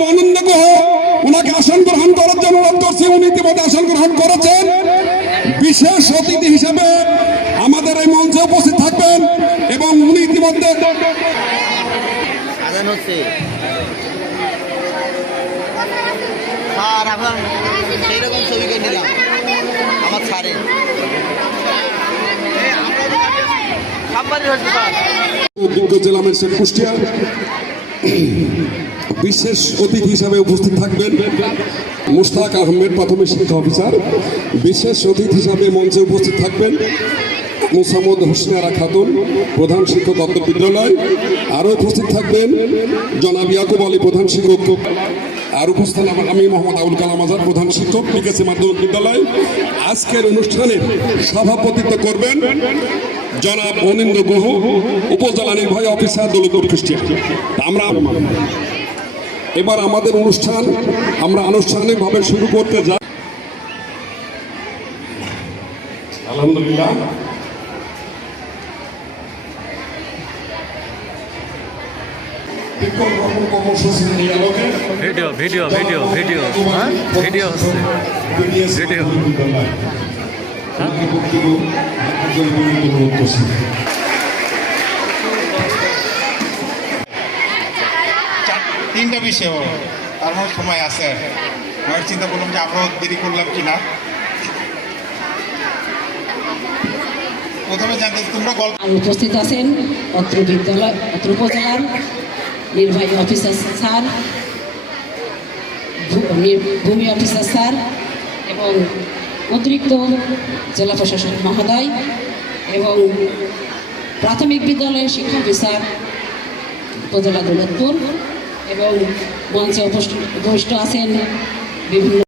জনাব অনন্য গুহ ওনাকে আসন গ্রহণ করার জন্য অনুরোধ করছি। উনি ইতিমধ্যে আসন গ্রহণ করেছেন। বিশেষ অতিথি হিসেবে আমাদের এই মঞ্চে উপস্থিত থাকবেন এবং উনি ইতিমধ্যে সেইরকম ছবি করে নিলাম আমার ছাড়ে অভিজ্ঞ জেলা ম্যাজিস্ট্রেট কুষ্টিয়া বিশেষ অতিথি হিসাবে উপস্থিত থাকবেন মুশতাক আহমেদ প্রাথমিক শিক্ষা অফিসার। বিশেষ অতিথি হিসাবে মঞ্চে উপস্থিত থাকবেন মোসাম্মদ হোসনারা খাতুন প্রধান শিক্ষক অত্র বিদ্যালয়। আরও উপস্থিত থাকবেন জনাব ইয়াকুব আলী প্রধান শিক্ষক। আর উপস্থিত আমি মোহাম্মদ আবুল কালাম আজাদ প্রধান শিক্ষক পিকেসি মাধ্যমিক বিদ্যালয়। আজকের অনুষ্ঠানের সভাপতিত্ব করবেন জনাব অনিন্দ গুহ উপজেলা নির্বাহী অফিসার দৌলতপুর কুষ্টিয়া। আমরা এবার আমাদের অনুষ্ঠান আমরা আনুষ্ঠানিকভাবে শুরু করতে যাই। আলহামদুলিল্লাহ video video video video video হচ্ছে ভিডিও তিনটা বিষয় তার মধ্যে সময় আছে। আমি চিন্তা করলাম যে আমরাও দেরি করলাম কিনা। প্রথমে জানতে তোমরা গল্প উপস্থিত আছেন অত্র বিদ্যালয় অত্র উপজেলার নির্বাহী অফিসার স্যার, ভূমি অফিসার স্যার এবং অতিরিক্ত জেলা প্রশাসক মহোদয় এবং প্রাথমিক বিদ্যালয়ের শিক্ষা অফিসার উপজেলা দৌলতপুর এবং মঞ্চে উপস্থিত আছেন বিভিন্ন